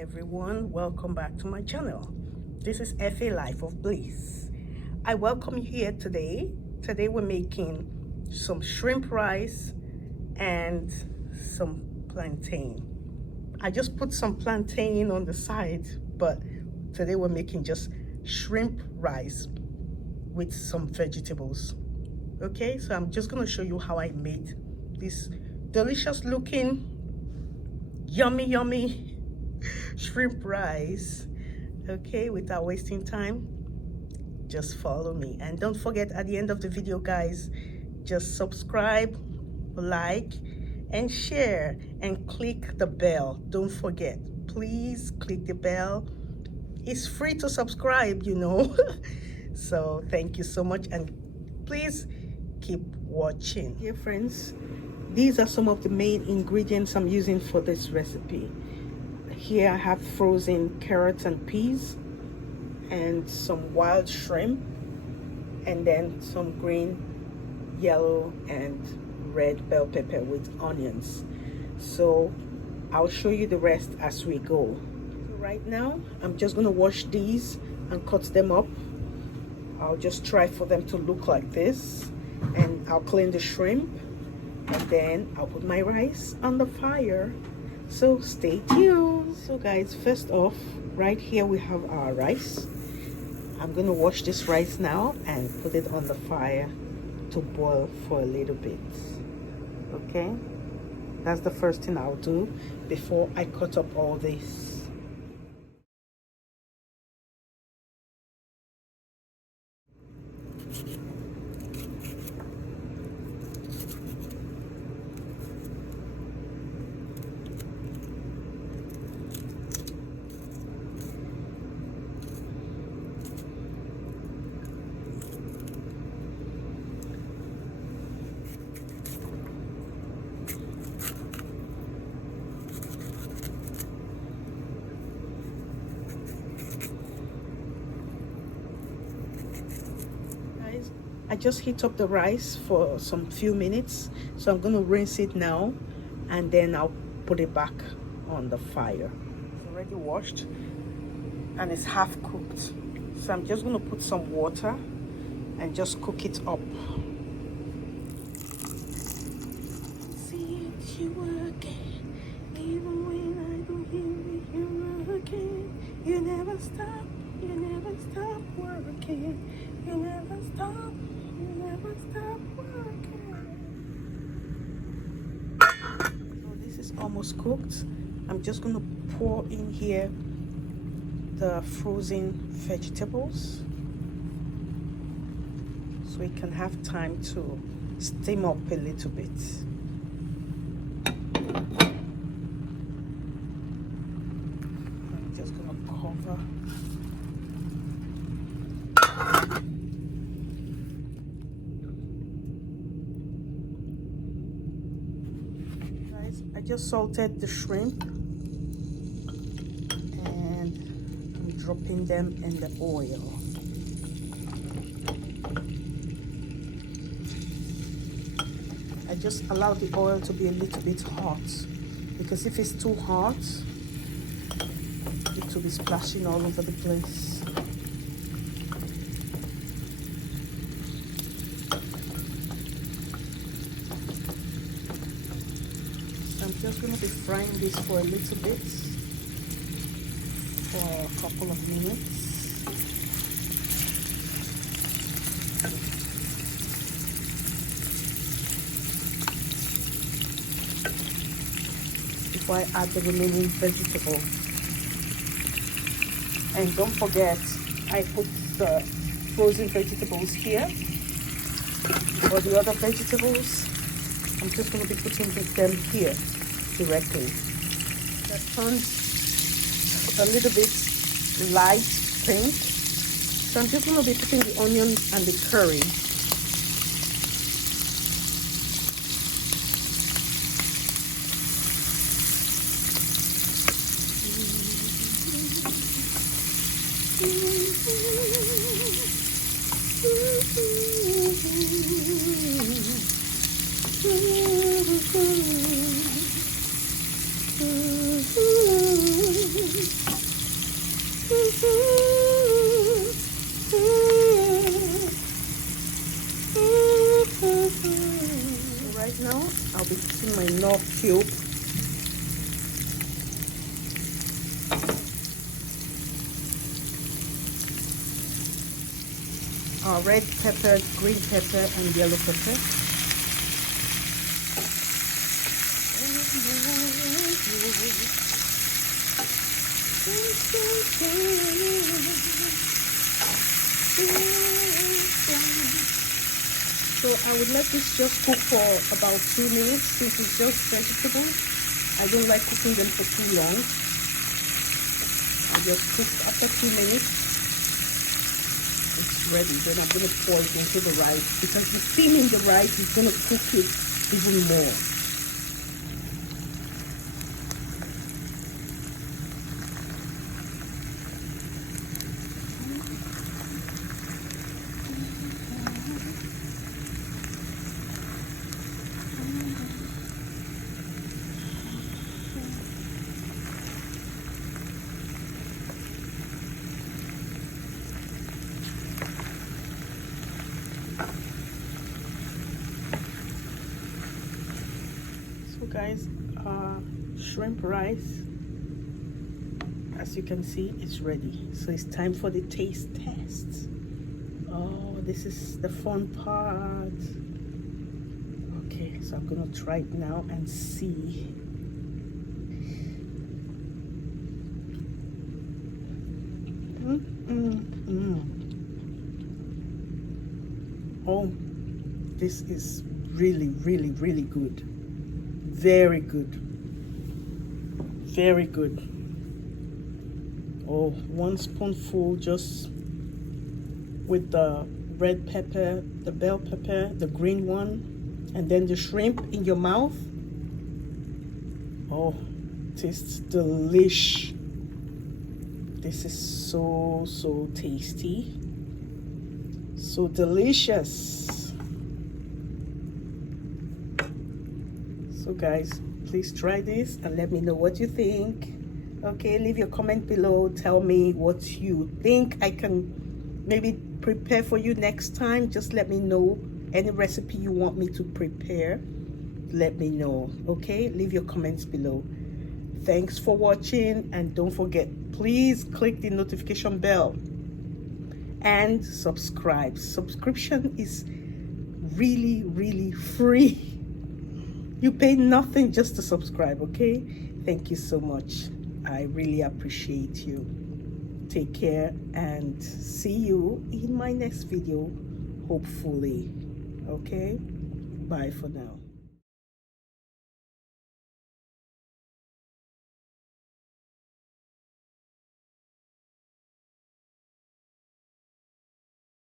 everyone, welcome back to my channel. This is FA Life of Bliss. I welcome you here today. Today we're making some shrimp rice and some plantain. I just put some plantain on the side, but today we're making just shrimp rice with some vegetables. Okay, so I'm just going to show you how I made this delicious looking yummy shrimp rice. Okay, without wasting time, just follow me, and don't forget at the end of the video, guys, just subscribe, like and share, and click the bell. Don't forget, please click the bell. It's free to subscribe, you know. So thank you so much, and please keep watching. Dear friends, these are some of the main ingredients I'm using for this recipe. Here I have frozen carrots and peas, and some wild shrimp, and then some green, yellow and red bell pepper with onions. So I'll show you the rest as we go. So right now I'm just going to wash these and cut them up. I'll just try for them to look like this, and I'll clean the shrimp, and then I'll put my rice on the fire. So stay tuned. So guys, first off, right here we have our rice. I'm gonna wash this rice now and put it on the fire to boil for a little bit. Okay, that's the first thing I'll do before I cut up all this. I just heat up the rice for some few minutes, so I'm going to rinse it now, and then I'll put it back on the fire. It's already washed and it's half cooked, so I'm just going to put some water and just cook it up. See it, you working, even when I don't hear it, you're working. You never stop working. You never stop. So this is almost cooked. I'm just going to pour in here the frozen vegetables so it can have time to steam up a little bit. I'm just going to cover. I just salted the shrimp, and I'm dropping them in the oil. I just allow the oil to be a little bit hot, because if it's too hot, it will be splashing all over the place. I'm just going to be frying this for a little bit, for a couple of minutes. Before I add the remaining vegetables. And don't forget, I put the frozen vegetables here. For the other vegetables, I'm just going to be putting them here directly. That turns a little bit light pink, so I'm just going to be putting the onion and the curry. So right now, I'll be putting my KNORR cube. Red pepper, green pepper, and yellow pepper. So I would let this just cook for about 2 minutes since it's just vegetables. I don't like cooking them for too long. I just cook after 2 minutes. It's ready. Then I'm going to pour it into the rice because the steam in the rice is going to cook it even more. So guys, shrimp rice, as you can see, is ready. So it's time for the taste test. Oh, this is the fun part. Okay, so I'm gonna try it now and see. Oh, this is really, really, really good. Very good. Very good. Oh, 1 spoonful just with the red pepper, the bell pepper, the green one, and then the shrimp in your mouth. Oh, tastes delish. This is so, so tasty. So delicious. So guys, please try this and let me know what you think. Okay, leave your comment below. Tell me what you think I can maybe prepare for you next time. Just let me know any recipe you want me to prepare. Let me know. Okay, leave your comments below. Thanks for watching, and don't forget, please click the notification bell and subscribe. Subscription is really, really free. You pay nothing just to subscribe. Okay, thank you so much. I really appreciate you. Take care and see you in my next video, hopefully. Okay, bye for now.